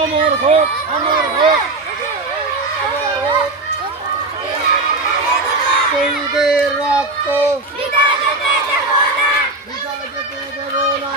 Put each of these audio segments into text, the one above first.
অমর হোক, অমর হোক শহীদের রক্ত, বৃথা যেতে দেব না।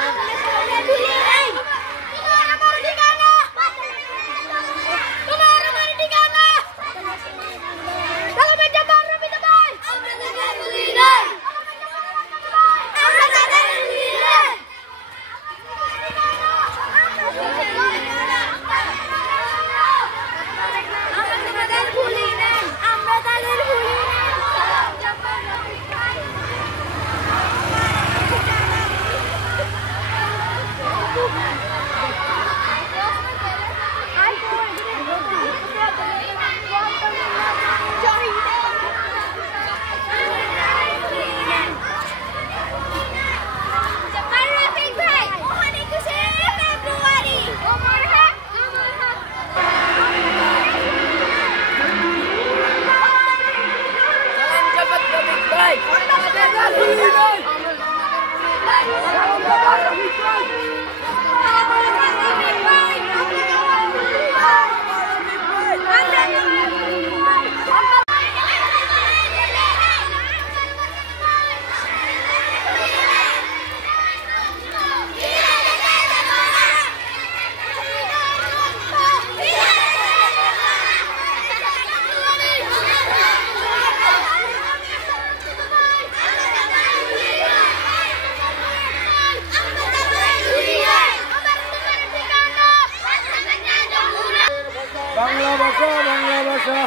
বাংলা ভাষা, বাংলা ভাষা,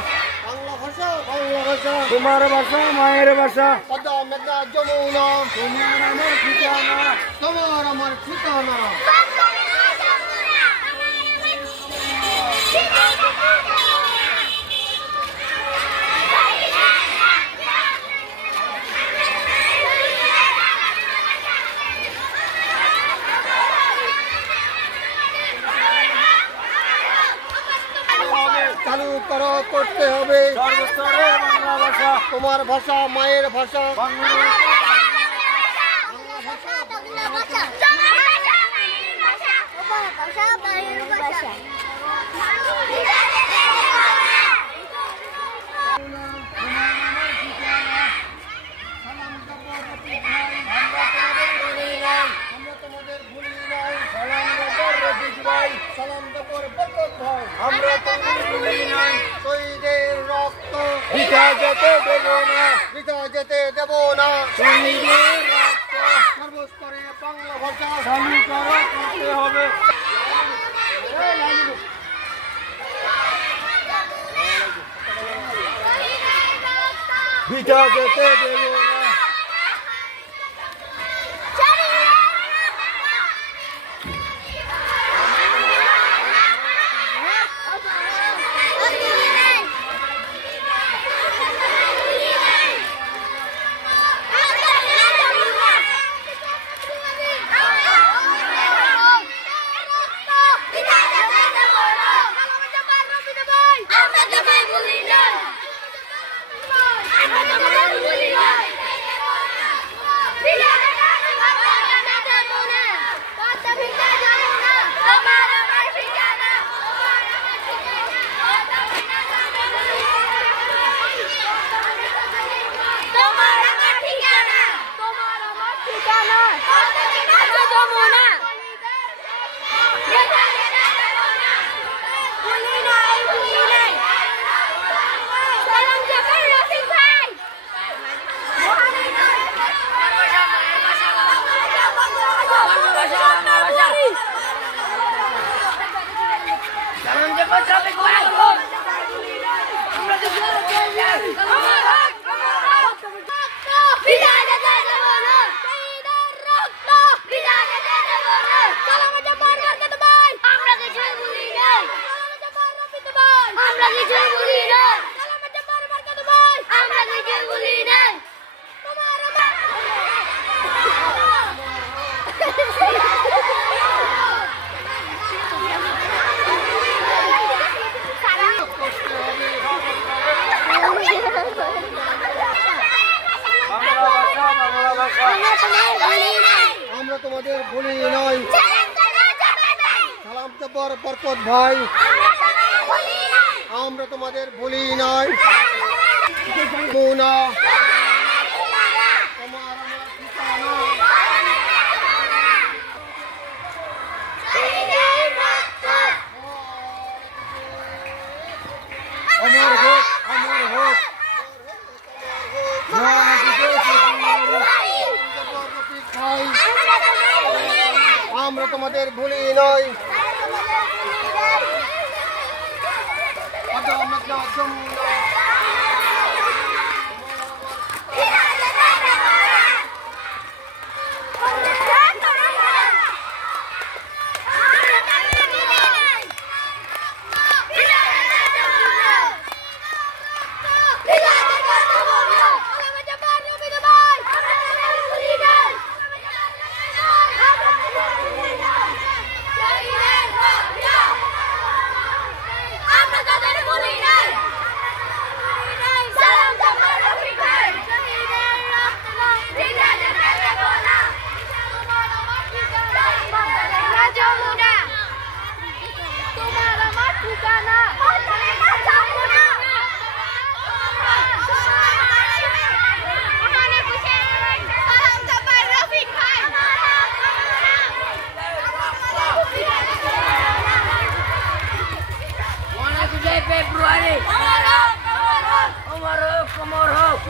বাংলা ভাষা, বাংলা ভাষা, তোমার ভাষা মায়ের ভাষা। পদ্মা মেঘনা যমুনা, তোমার আমার ঠিকানা, তোমার আমার ঠিকানা। চালু করো, করতে হবে সর্বস্তরের বাংলা ভাষা, তোমার ভাষা মায়ের ভাষা, বাংলা ভাষা, বাংলা ভাষা, বাংলা ভাষা, তোমার ভাষা মায়ের ভাষা। শহীদের রক্ত বৃথা যেতে দেব না, বৃথা যেতে দেব না। শহীদের রক্ত সর্বস্তরে বাংলা ভাষা চালু করা করতে হবে। বৃথা যেতে দেব না। সম্পদ ভাই আমরা তোমাদের ভুলি নাই তোমার আমার ঠিকানা অমর হোক আমরা তোমাদের ভুলি নাই Februari. Omar Hope.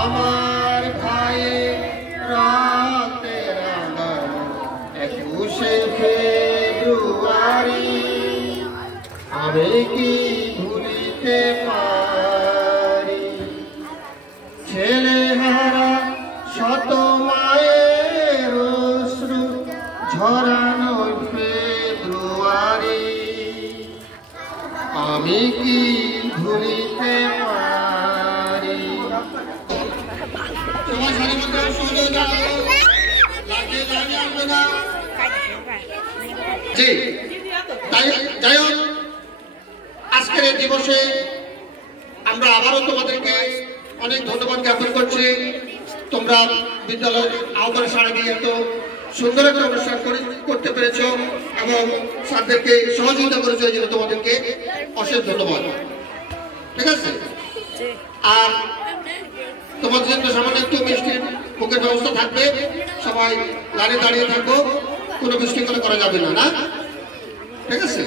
আমার ভাইয়ের রাতে রাঙানো 21শে ফেব্রুয়ারি আমি কি ভুলিতে পারি ছেলেহারা শত মায়ের অশ্রু ঝরানো ফেব্রুয়ারি আমি কি ভুলিতে পারি যাই হোক আজকের এই দিবসে আমরা আবারও তোমাদেরকে অনেক ধন্যবাদ জ্ঞাপন করছি তোমরা বিদ্যালয়ের আহ্বানে সাড়া দিয়ে এত সুন্দর একটা অনুষ্ঠান করতে পেরেছ এবং স্যারদেরকে সহযোগিতা করেছো এই জন্য তোমাদেরকে অশেষ ধন্যবাদ ঠিক আছে আর তোমাদের জন্য সামান্য একটু মিষ্টির মুখের ব্যবস্থা থাকবে সবাই লাইনে দাঁড়িয়ে থাকবো কোনো বিশৃঙ্খলা করা যাবে না ঠিক আছে